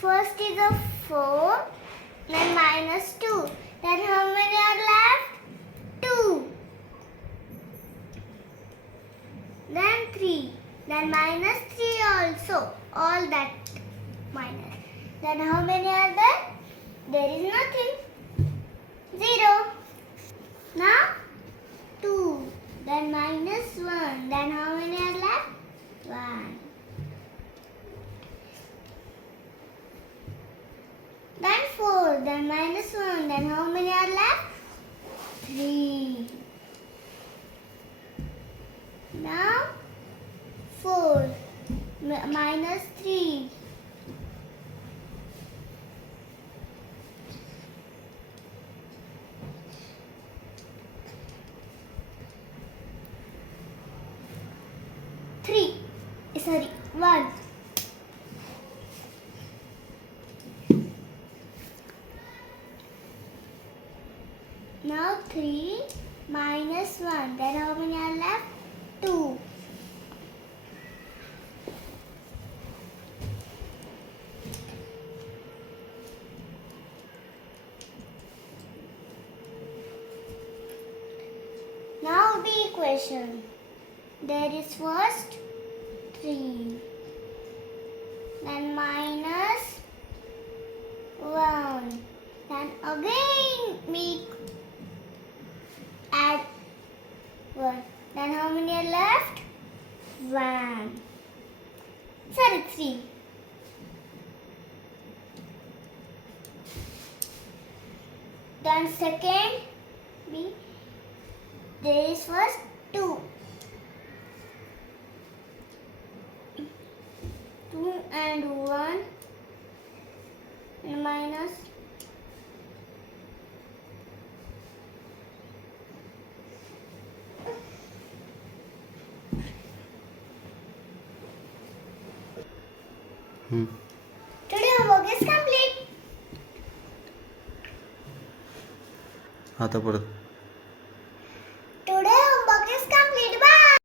First is a 4, then minus 2. Then how many are left? 2. Then 3. Then minus 3 also. All that minus. Then how many are there? There is nothing. 0. Now 2. Then minus 1. Then how many are left? 1. Then 4. Then minus 1. Then how many are left? 3. Now 4 minus 3. Sorry, 1. Now 3 minus 1. Then how many are left? 2. Now the equation. There is first 3. Then minus 1. Then again we add 1. Then how many are left? 1. Sorry, 3. Then second, there is first 2. 2 and 1 and minus 2. Today homework is complete. आता परत